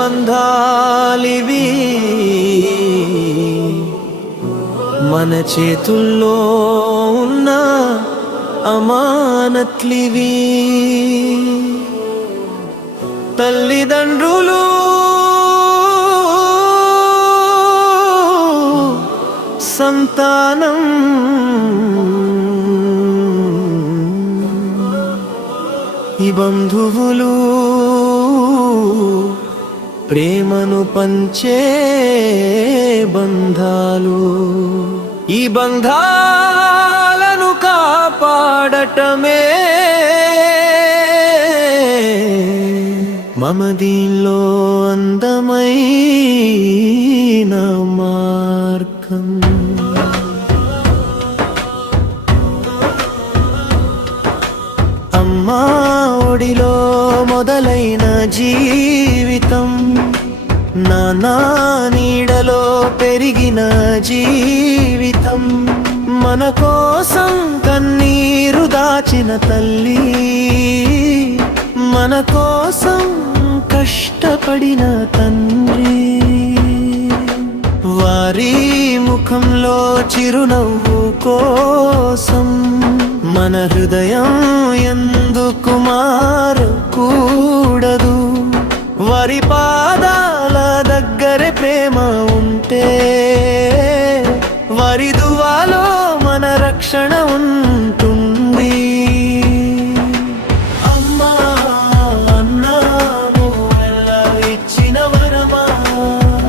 బంధాలివి మన చేతుల్లో ఉన్న అమానత్లివి తల్లిదండ్రులు సంతానం ఈ బంధువులు ప్రేమను పంచే బంధాలు ఈ బంధాలను కాపాడటమే మమదీన్లో అందమైన మార్గం అమ్మా ఒడిలో మొదలైన జీవితం నానా నీడలో పెరిగిన జీవితం మన కోసం కన్నీరు దాచిన తల్లి మన కోసం కష్టపడిన తండ్రి వారి ముఖంలో చిరునవ్వు కోసం మన హృదయం ఎందుకు మారకూడదు వారి పాదాల దగ్గర ప్రేమ ఉంటే వారి దువాలో మన రక్షణ ఉంటుంది అమ్మా అన్నాము ఇచ్చిన వరమా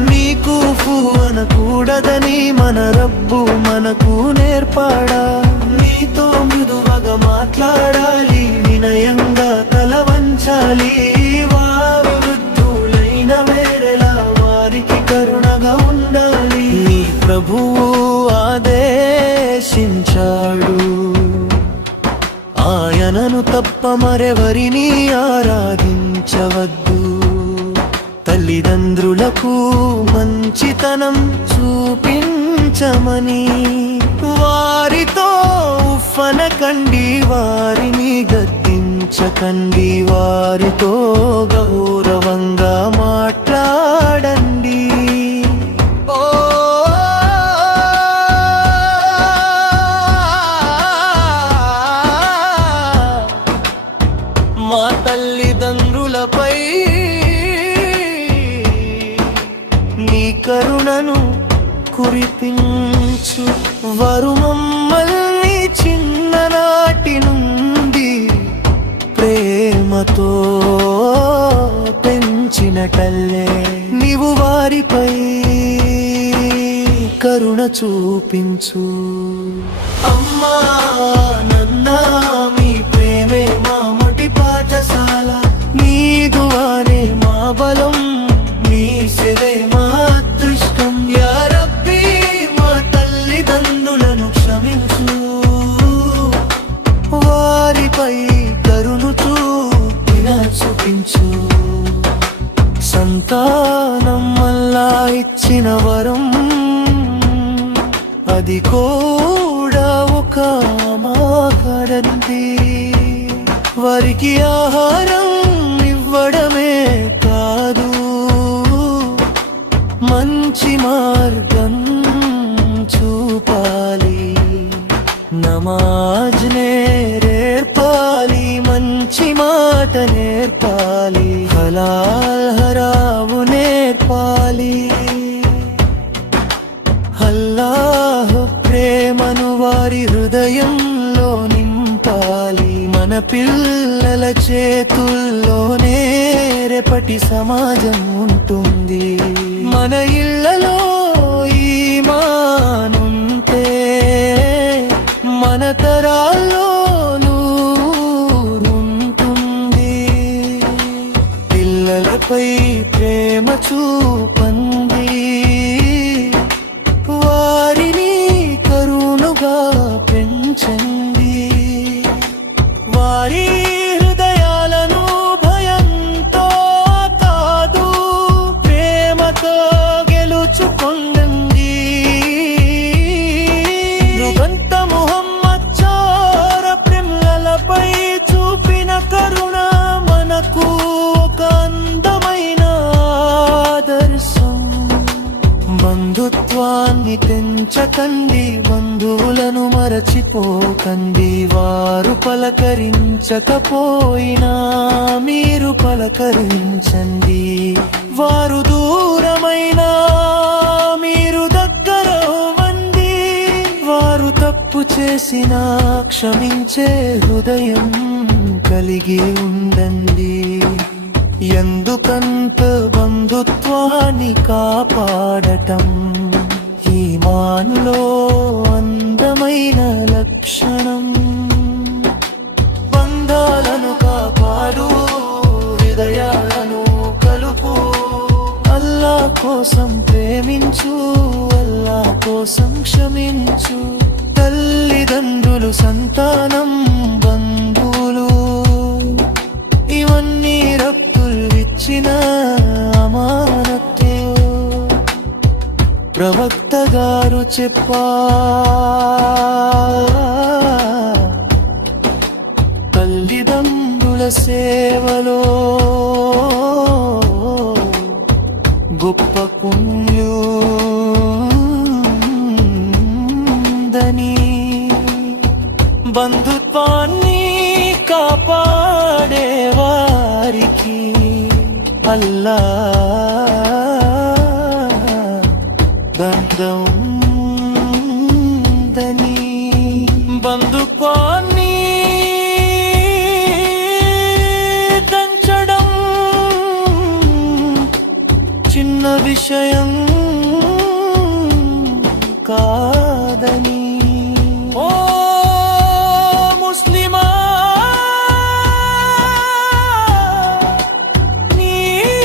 నీకు అనకూడదని మన రబ్బు మనకు నేర్పాడా నీతో మృదువగా మాట్లాడాలి వినయంగా తల వంచాలి వారు వృద్ధులైన వేరెలా వారికి కరుణగా ఉండాలి నీ ప్రభువు ఆదేశించాడు ఆయనను తప్ప మరెవరిని ఆరాధించవద్దు తల్లిదండ్రులకు మంచితనం చూపించమని వారితో ఉఫ్ఫనకండి వారిని గద్దించకండి వారితో గౌరవంగా మాట్లాడండి మా తల్లిదండ్రులపై నీ కరుణను కురిపించు వారు మమ్మల్ని చిన్ననాటి నుండి ప్రేమతో పెంచినటల్లే నీవు వారిపై కరుణ చూపించు అమ్మా నన్నా మీ ప్రేమే మా మొటి పాఠశాల నీ దువానే మా బలం నీ సేవే మా అదృష్టం యా రబ్బీ మా తల్లిదండ్రులను క్షమించు వారిపై కరుణ చూపించు సంతానం మళ్ళా ఇచ్చిన వరం అది కూడా ఒక మాగడంది వారికి ఆహారం ఇవ్వడమే కాదు మంచి మార్గం చూపాలి నమాజ్ నేర్పాలి మంచి మాట నేర్పాలి హలాల్ హరాము నేర్పాలి అల్లాహ్ ప్రేమను వారి హృదయంలో నింపాలి మన పిల్లల చేతుల్లోనే రేపటి సమాజం ఉంటుంది మన ఇళ్లలో ఈమానుంటే మన తరాల్లో నూరుంటుంది పిల్లలపై ప్రేమ చూపండి వారిని కరుణగా పెంచండి వారి హృదయాలను భయంతో కాదు ప్రేమతో గెలుచుకొండండి యుగంత ముహమ్మద్ చోర పిల్లలపై చూపిన కరుణ మనకు ఒక అందమైన పలకరించకపోయినా మీరు పలకరించండి. వారు దూరమైనా మీరు దగ్గరవ్వండి. వారు తప్పు చేసినా క్షమించే హృదయం కలిగి ఉండండి. ఎందుకంత బంధుత్వాన్ని కాపాడటం ఈమానులో అందమైన లక్షణం. బంధాలను కాపాడు, హృదయాలను కలుపు. అల్లా కోసం ప్రేమించు, అల్లా కోసం క్షమించు. తల్లిదండ్రులు, సంతానం, బంధువులు ఇవన్నీ రక్తులు ఇచ్చిన అమానత్తు. ప్రవక్త గారు తల్లిదండ్రుల సేవలో గొప్ప పుణ్యుందని. బంధుత్వాన్ని కాపాడే వారికి అల్లా బంధుందని. బంధుత్వాన్ని దంచడం చిన్న విషయం కాదని. ఓ ముస్లిమా, నీటిని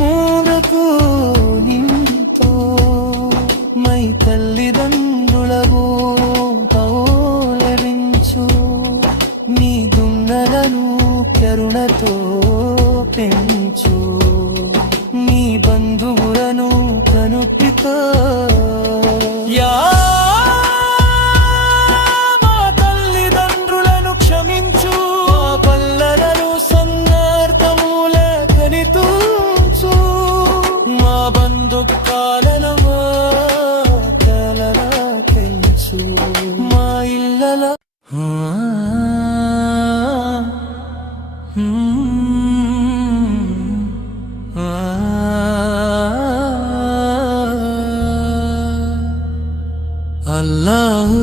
మూలకు నింతో మై తల్లిదండ్రులకు కౌలరించు. నీ దున్నలను కరుణతో పెంచు. నీ బంధువులను కనుపితో. మా తల్లిదండ్రులను క్షమించు, మా పల్లలను సన్నార్థముల కనితూచు. మా బంధుకాలను మాటలలా పెంచు. మా ఇళ్ళల అల్లాహ్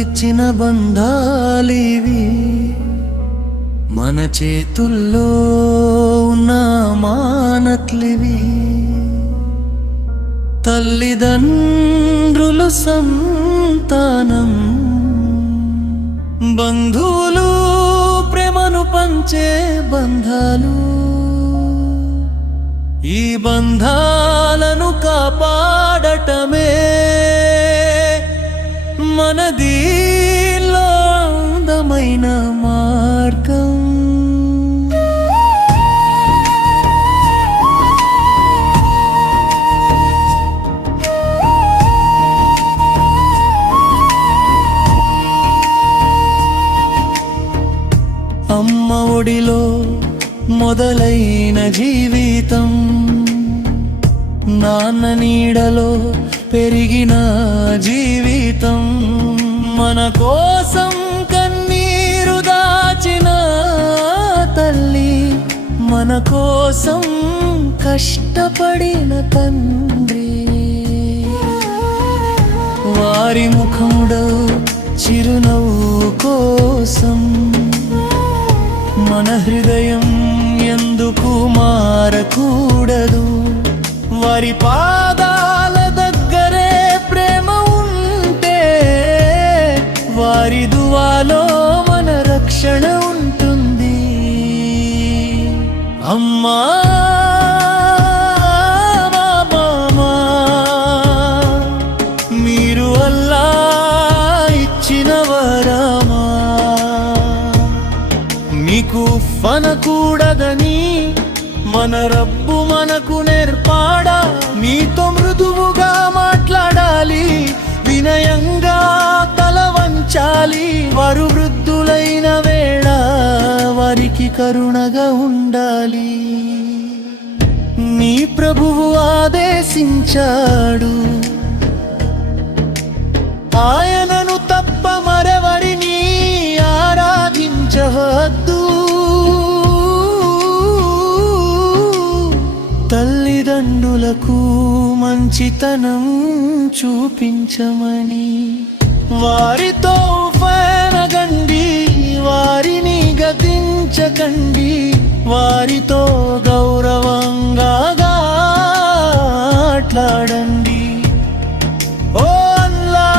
ఇచ్చిన బంధాలివి, మన చేతుల్లో ఉన్న అమానత్లివి. తల్లిదండ్రులు, సంతానం, బంధువులు, ప్రేమను పంచే బంధాలు. ఈ బంధాలను కాపాడటమే మనదీలో అందమైన మార్గం. అమ్మ ఒడిలో మొదలైన జీవితం, నాన్న నీడలో పెరిగిన జీవితం. మన కోసం కన్నీరు దాచిన తల్లి, మన కోసం కష్టపడిన తండ్రి. వారి ముఖములో చిరునవ్వు కోసం మన హృదయం ఎందుకు మారకూడదు? వారి పాదాల దగ్గరే ప్రేమ ఉంటే, వారి దువాలో మన రక్షణ ఉంటుంది. అమ్మా మామా, మీరు అల్లా ఇచ్చిన వరమా. మీకు ఫనకూడదని మన రబ్బు మనకు నేర్పాడా. మీతో మృదువుగా మాట్లాడాలి, వినయంగా తల వంచాలి. వారు వృద్ధులైన వేళ వారికి కరుణగా ఉండాలి. నీ ప్రభువు ఆదేశించాడు, ఆయనను తప్ప మరే మంచితనం చూపించమని. వారితో ఫనగండి, వారిని గతించకండి, వారితో గౌరవంగా మాట్లాడండి. ఓ అల్లా,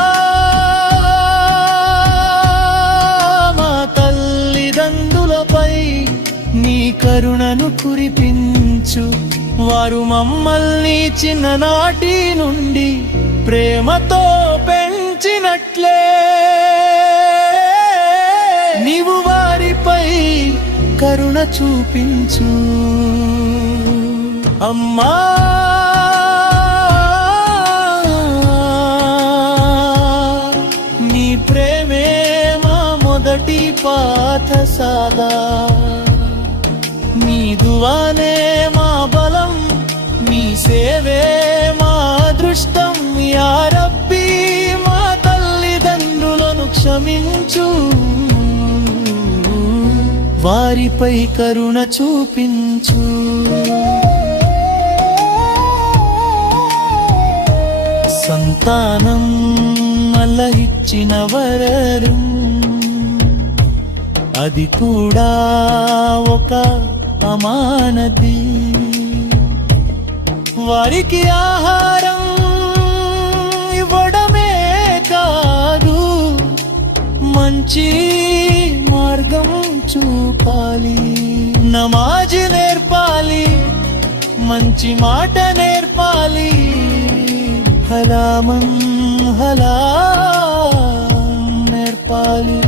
మా తల్లిదండ్రులపై నీ కరుణను కురిపించు. వారు మమ్మల్ని చిన్ననాటి నుండి ప్రేమతో పెంచినట్లే నీవు వారిపై కరుణ చూపించు. అమ్మా, నీ ప్రేమే మా మొదటి పాఠశాల, నీ దువానే మా బలం, నీ సేవే మా అదృష్టం. యా రబ్బీ, మా తల్లిదండ్రులను క్షమించు, వారిపై కరుణ చూపించు. సంతానం అల్లా ఇచ్చిన వరం, అది కూడా ఒక అమానతి. వారికి ఆహారం ఇవ్వడమే కాదు, మంచి మార్గం చూపాలి, నమాజ్ నేర్పాలి, మంచి మాట నేర్పాలి, హలామం నేర్పాలి.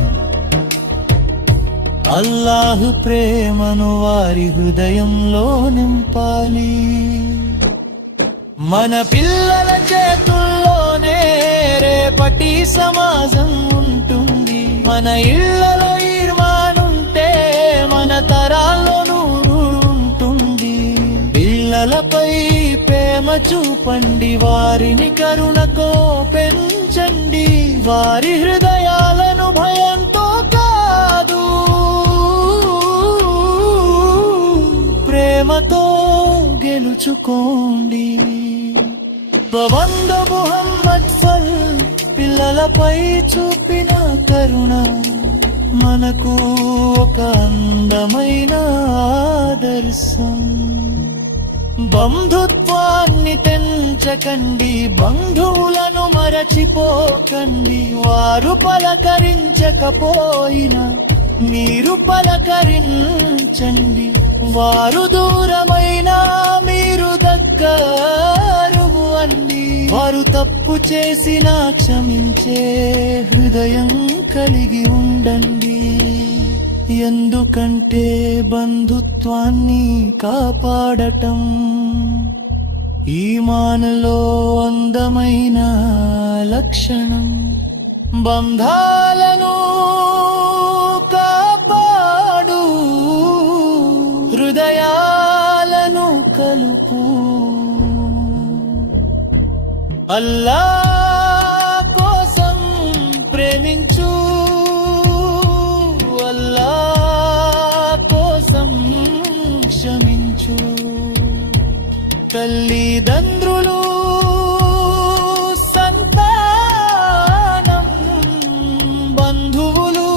అల్లాహ్ ప్రేమను వారి హృదయంలో నింపాలి. మన పిల్లల చేతుల్లోనే రేపటి సమాజం ఉంటుంది. మన ఇళ్లలో ఈర్మానుంటే మన తరాల్లో నూరు ఉంటుంది. పిల్లలపై ప్రేమ చూపండి, వారిని కరుణతో పెంచండి. వారి హృదయాలను భయంతో కాదు, ప్రేమతో గెలుచుకోండి. ప్రబంధ ముహమ్మద్ ఫల్ పిల్లలపై చూపిన కరుణ మనకు ఒక అందమైన ఆదర్శం. బంధుత్వాన్ని తెంచకండి, బంధువులను మరచిపోకండి. వారు పలకరించకపోయినా మీరు పలకరించండి. వారు దూరమైనా మీరు దగ్గరు అండి. వారు తప్పు చేసినా క్షమించే హృదయం కలిగి ఉండండి. ఎందుకంటే బంధుత్వాన్ని కాపాడటం ఈమానులో అందమైన లక్షణం. బంధాలను కాపాడు, హృదయాలను కలుపు. అల్లా కోసం ప్రేమించు, అల్లా కోసం క్షమించు. తల్లిదండ్రులు, సంతానం, బంధువులు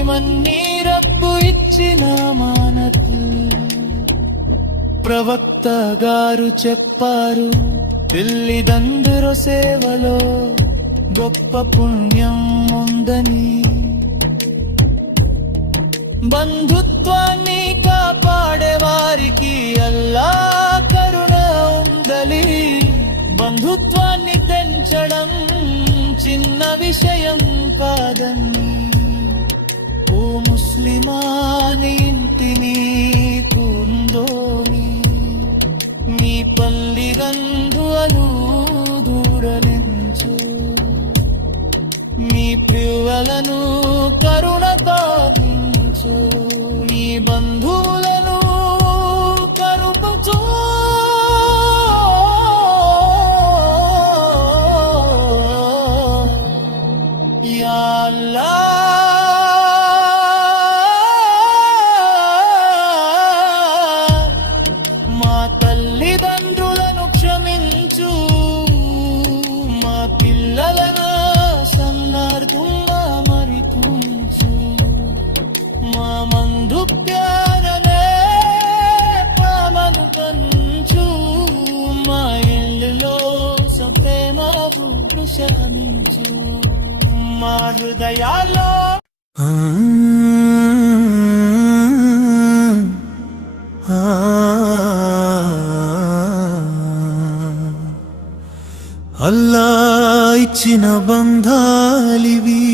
ఇవన్నీ రబ్బు ఇచ్చిన మానతు. ప్రవక్త గారు చెప్పారు, తల్లిదండ్రుల సేవలో గొప్ప పుణ్యం ఉందని. బంధుత్వాన్ని కాపాడే వారికి అల్లా కరుణ ఉందలి. బంధుత్వాన్ని తెంచడం చిన్న విషయం కాదని. ఓ ముస్లిమాని ఇంటిని కుందోని, మీ పల్లిరందువలు దూరలించు. మీ ప్రియులను కరుణ కావించు. మీ బంధువులను కరుణించు. యా అల్లాహ్, మా తల్లిదండ్రులను క్షమించు. హృదయాల్లో అల్లా ఇచ్చిన బంధాలివి,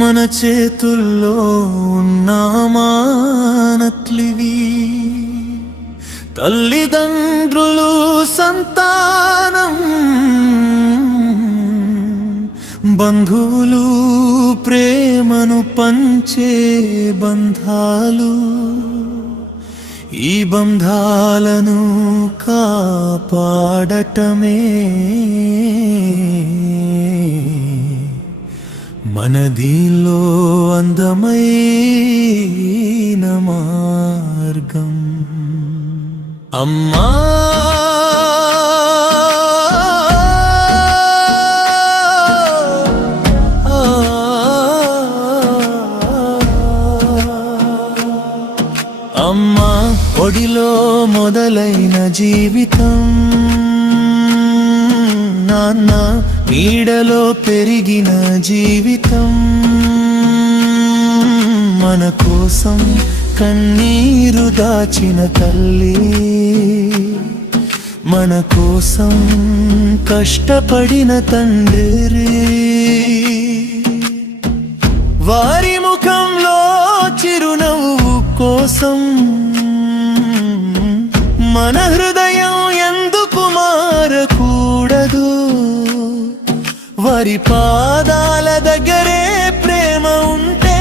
మన చేతుల్లో ఉన్న మానత్లివి. తల్లిదండ్రులు సంతానం, బంధువులు ప్రేమను పంచే బంధాలు. ఈ బంధాలను కాపాడటమే మనదిలో అందమైన మార్గం. అమ్మా అమ్మా ఒడిలో మొదలైన జీవితం, నాన్న నీడలో పెరిగిన జీవితం. మన కోసం కన్నీరు దాచిన తల్లి, మన కోసం కష్టపడిన తండ్రి. వారి ముఖంలో చిరునవ్వు కోసం మన హృదయం ఎందుకు మారకూడదు? వారి పాదాల దగ్గరే ప్రేమ ఉంటే,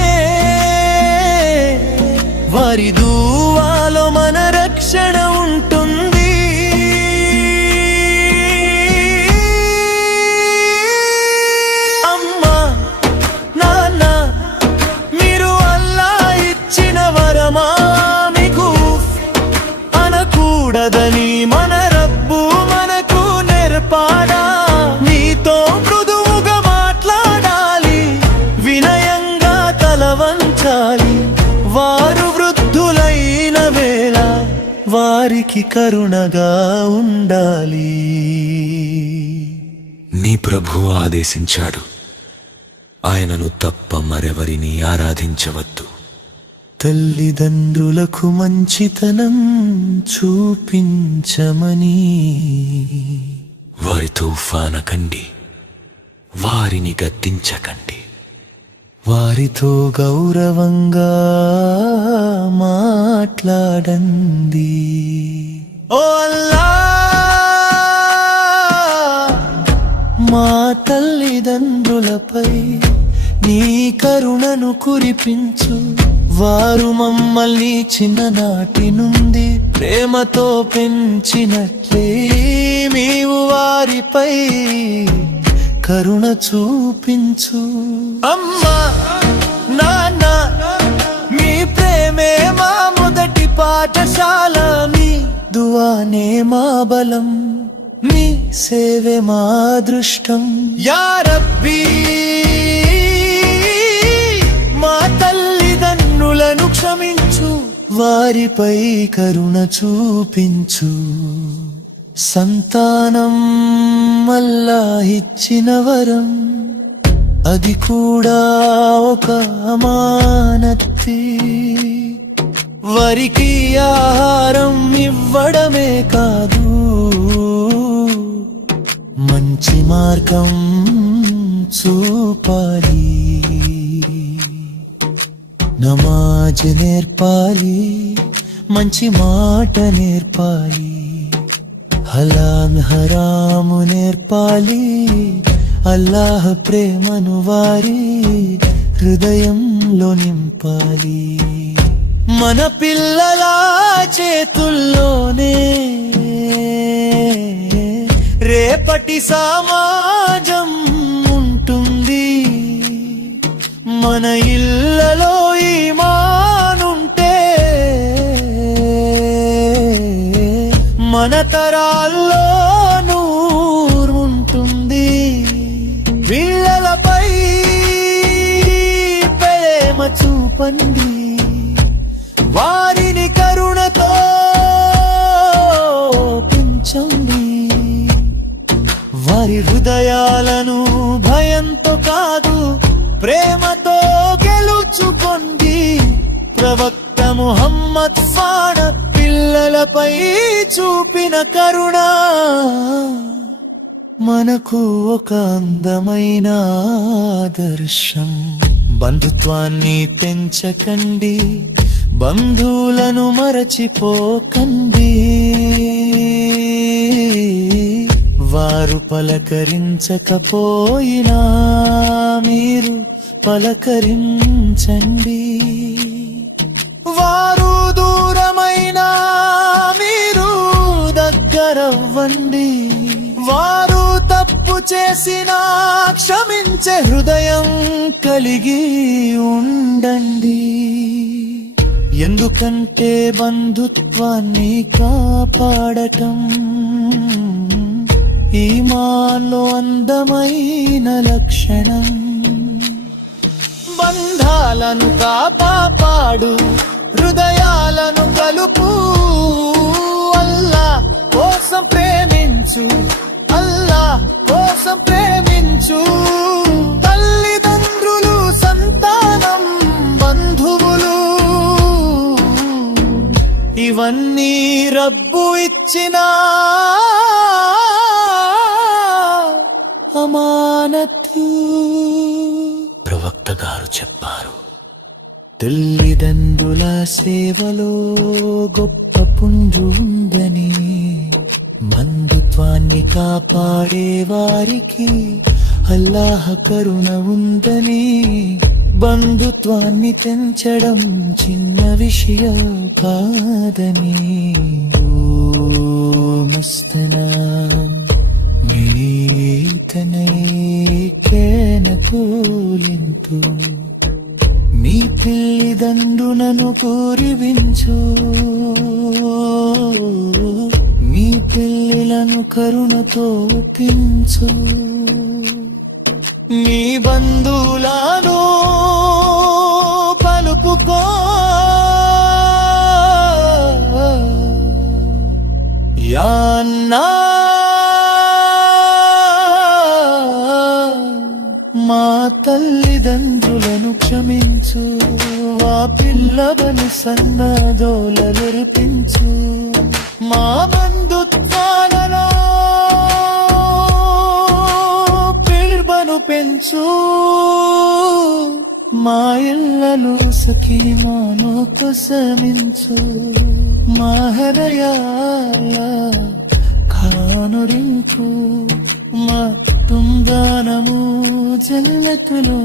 వారి దూవాలో మన రక్షణ ఉంటుంది. అమ్మా నాన్న మీరు అల్లా ఇచ్చిన వరమా, మీకు అనకూడదని మన రబ్బు మనకు నేర్పాడా? నీతో మృదువుగా మాట్లాడాలి, వినయంగా తల వంచాలి. వారు వృద్ధులైన వేళ వారికి కరుణగా ఉండాలి. నీ ప్రభువు ఆదేశించాడు, ఆయనను తప్ప మరెవరిని ఆరాధించవద్దు. తల్లిదండ్రులకు మంచితనం చూపించమని వారితో ఉఫానకండి, వారిని గద్దించకండి. వారితో గౌరవంగా మాట్లాడండి. ఓ అల్లా, మా తల్లిదండ్రులపై నీ కరుణను కురిపించు. వారు మమ్మల్ని చిన్ననాటి నుండి ప్రేమతో పెంచినట్లే నీవు వారిపై కరుణ చూపించు. అమ్మా నాన్న మీ ప్రేమే మా మొదటి పాఠశాల, మీ దువానే మా బలం, మీ సేవే మా అదృష్టం. యా రబ్బీ, మా తల్లిదండ్రులను క్షమించు, వారిపై కరుణ చూపించు. సంతానం అల్లా ఇచ్చిన వరం, అది కూడా ఒక అమానత్తి. వారికి ఆహారం ఇవ్వడమే కాదు, మంచి మార్గం చూపాలి. నమాజ్ నేర్పాలి, మంచి మాట నేర్పాలి. హలాల్ హరాము నేర్పాలి. అల్లాహ్ ప్రేమను వారి హృదయంలో నింపాలి. మన పిల్లల చేతుల్లోనే రేపటి సమాజం ఉంటుంది. మన ఇళ్ళలో ఈమానుంటే మన తరాల్లో నూరు ఉంటుంది. వీళ్ళపై ప్రేమ చూపండి, వారిని కరుణతో పెంచండి. వారి హృదయాలను భయంతో కాదు ప్రేమతో గెలుచుకొంది. ప్రవక్త ముహమ్మద్ ఫాన పిల్లలపై చూపిన కరుణ మనకు ఒక అందమైన ఆదర్శం. బంధుత్వాన్ని తెంచకండి, బంధువులను మరచిపోకండి. వారు పలకరించకపోయినా మీరు పలకరించండి. వారు దూరమైనా మీరు దగ్గరవ్వండి. వారు తప్పు చేసినా క్షమించే హృదయం కలిగి ఉండండి. ఎందుకంటే బంధుత్వాన్ని కాపాడటం ఈమాన్లో అందమైన లక్షణం. బంధాలను కాపాడు, హృదయాలను కలుపు. అల్లాహ్ కోసం ప్రేమించు, అల్లాహ్ కోసం ప్రేమించు. తల్లిదండ్రులు, సంతానం, బంధువులు ఇవన్నీ రబ్బు ఇచ్చిన అమానతు. ప్రవక్త గారు చెప్పారు, తల్లిదండ్రుల సేవలో గొప్ప పుంజు ఉందని, బంధుత్వాన్ని కాపాడే వారికి అల్లాహ్ కరుణ ఉందని, బంధుత్వాన్ని తెంచడం చిన్న విషయం కాదని. ఓ మస్తనా కూలింతు నీ పిల్లిదండ్రులను పూరివించు. నీ పిల్లలను కరుణతో ఒప్పించు. నీ బంధువులను పలుపుకో. యా అన్నా మా తల్లిదండ్రులను క్షమించు. మా పిల్లలను సన్నదోలరిపించు. మా బంధుత్వాలలో పిర్బను పెంచు. మా ఇళ్ళలు సఖీమాను కుసమించు. మా హృదయాల కానురింపు. మా తుంగానము జల్లతులు.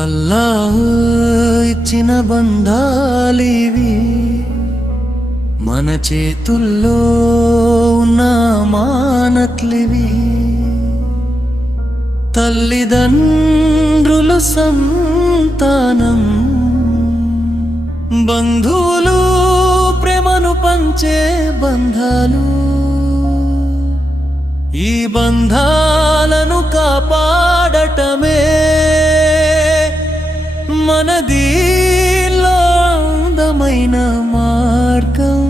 అల్లాహ్ ఇచ్చిన బంధాలివి, మన చేతుల్లో ఉన్న అమానత్లివి. తల్లిదండ్రులు, సంతానం, బంధువులు, ప్రేమను పంచే బంధాలు. ఈ బంధాలను కాపాడటమే మనదిలో అందమైన మార్గం.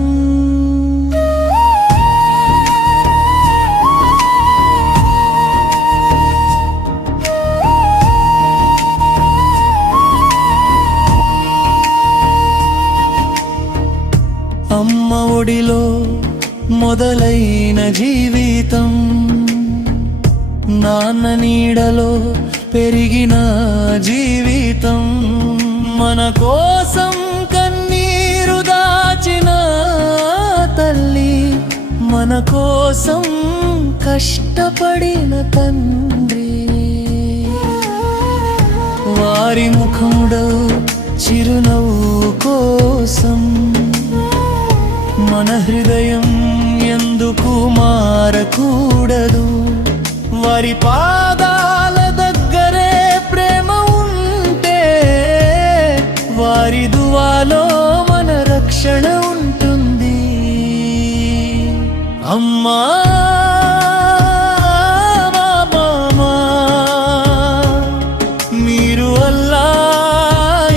అమ్మ ఒడిలో మొదలైన జీవితం, నాన్న నీడలో పెరిగిన జీవితం, మన కోసం కన్నీరు దాచిన తల్లి, మన కోసం కష్టపడిన తండ్రి. వారి ముఖములో చిరునవ్వు కోసం మన హృదయం ఎందుకు మారకూడదు? వారి పాదాల దగ్గరే ప్రేమ ఉంటే, వారి దువాలో మన రక్షణ ఉంటుంది. అమ్మా మామా, మీరు అల్లాహ్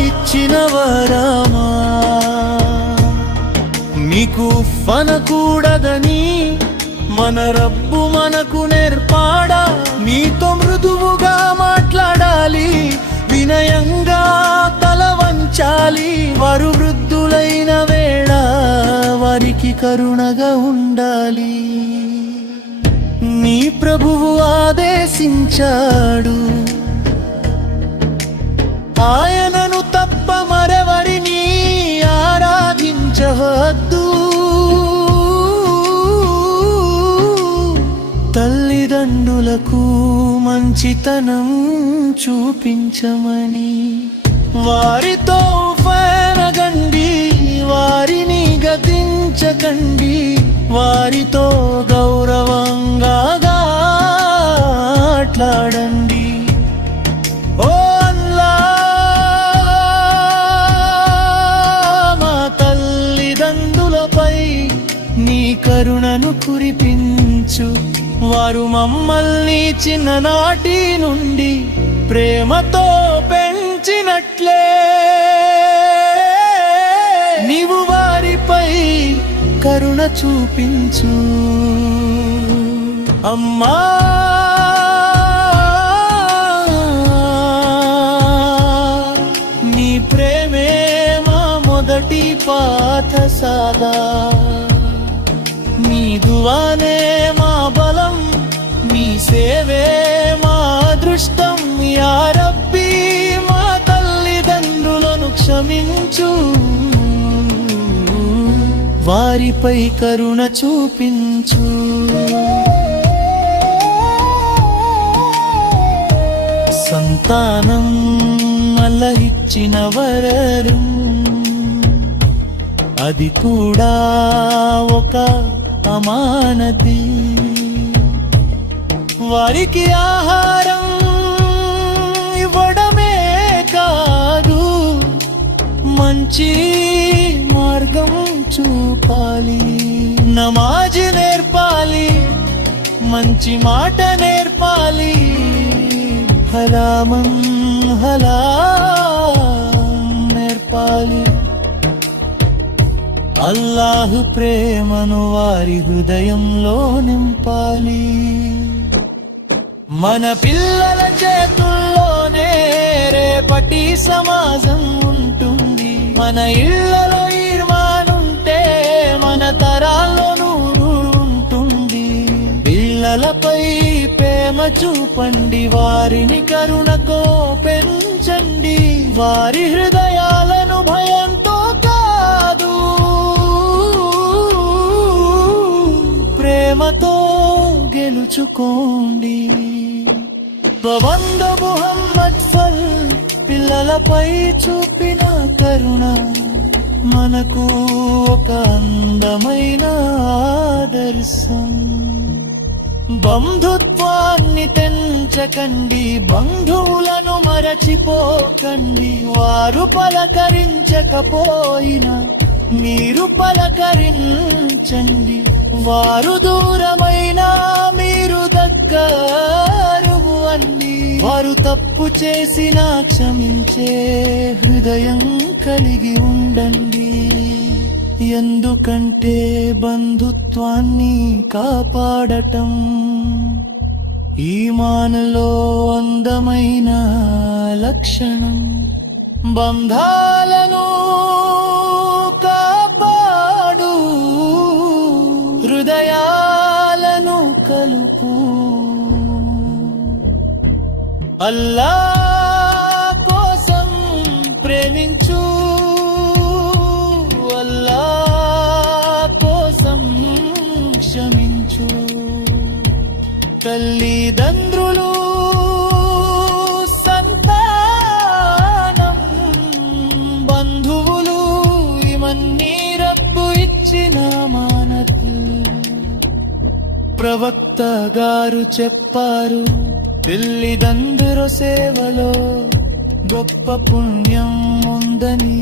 బిడ్డలామా, నీకు ఫనకూడదని మన రబ్బు మనకు నేర్పాడా. నీతో మృదువుగా మాట్లాడాలి, వినయంగా తల వంచాలి. వారు వృద్ధులైన వేళ వారికి కరుణగా ఉండాలి. నీ ప్రభువు ఆదేశించాడు, ఆయనను తప్ప మరెవరిని ఆరాధించవద్దు. తల్లిదండ్రులకు మంచితనం చూపించమని వారితో ఫనగండి, వారిని గతించకండి. వారితో గౌరవంగా మాట్లాడండి. ఓ అల్లాహ్, మా తల్లిదండ్రులపై నీ కరుణను కురిపించు. వారు మమ్మల్ని చిన్ననాటి నుండి ప్రేమతో పెంచినట్లే నీవు వారిపై కరుణ చూపించు. అమ్మా, నీ ప్రేమే మా మొదటి పాఠశాల, నీ దువానే మా బలం, నీ సేవే మా అదృష్టం. యా రబ్బీ, మా తల్లిదండ్రులను క్షమించు, వారిపై కరుణ చూపించు. సంతానం అల్లహిచ్చిన వరం, అది కూడా ఒక అమానతి. వారికి ఆహారం ఇవ్వడమే కాదు, మంచి మార్గం చూపాలి. నమాజ్ నేర్పాలి, మంచి మాట నేర్పాలి. హలామం నేర్పాలి. అల్లాహ్ ప్రేమను వారి హృదయంలో నింపాలి. మన పిల్లల చేతుల్లోనే రేపటి సమాజం ఉంటుంది. మన ఇళ్లలో ఈర్మానుంటే మన తరాల్లో నూరు ఉంటుంది. పిల్లలపై ప్రేమ చూపండి, వారిని కరుణతో పెంచండి. వారి హృదయాలను భయంతో కాదు, ప్రేమతో గెలుచుకోండి. ప్రబంధ ముహమ్మద్ ఫల్ పిల్లలపై చూపిన కరుణ మనకు ఒక అందమైన ఆదర్శం. బంధుత్వాన్ని తెంచకండి, బంధువులను మరచిపోకండి. వారు పలకరించకపోయినా మీరు పలకరించండి. వారు దూరమైనా మీరు దగ్గరవు అండి. వారు తప్పు చేసినా క్షమించే హృదయం కలిగి ఉండండి. ఎందుకంటే బంధుత్వాన్ని కాపాడటం ఈమానులో అందమైన లక్షణం. బంధాలను కాపాడు, హృదయాలను కలుపు. అల్లాహ్ కోసం ప్రేమించు, అల్లాహ్ కోసం క్షమించు. తల్లిదండ్రులు, సంతానం, బంధువులు ఇవన్నీ రబ్బు ఇచ్చిన మానతు. ప్రవక్త గారు చెప్పారు, తల్లిదండ్రుల సేవలో గొప్ప పుణ్యం ఉందని.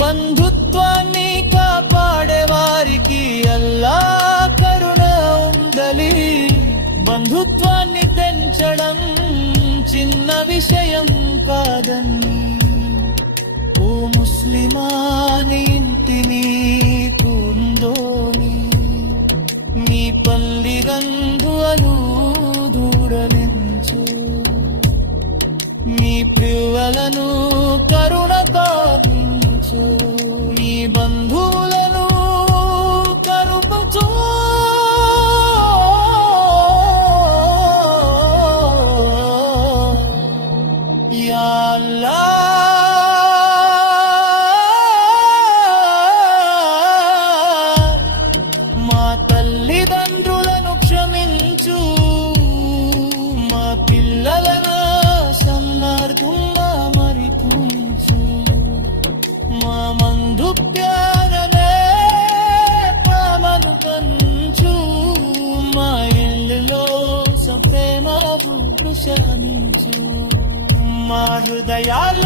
బంధుత్వాన్ని కాపాడే వారికి అల్లాహ్ కరుణ ఉండాలి. బంధుత్వాన్ని తెంచడం చిన్న విషయం కాదని ఓ ముస్లిమాని ఇంటిని కుందోని మీ పల్లి రంగులు దూరలించు మీ ప్రియులను కరుణ కావించు మీ బంధువులను కరుణచూ యా అల్లాహ్ మా తల్లిదండ్రులను క్షమించు మా పిల్లలను సన్నార్థంగా మరిపించు మా మందు ప్యారనే ప్రేమను పంచు మా ఇల్లులో ప్రేమకు శామించు మా హృదయాల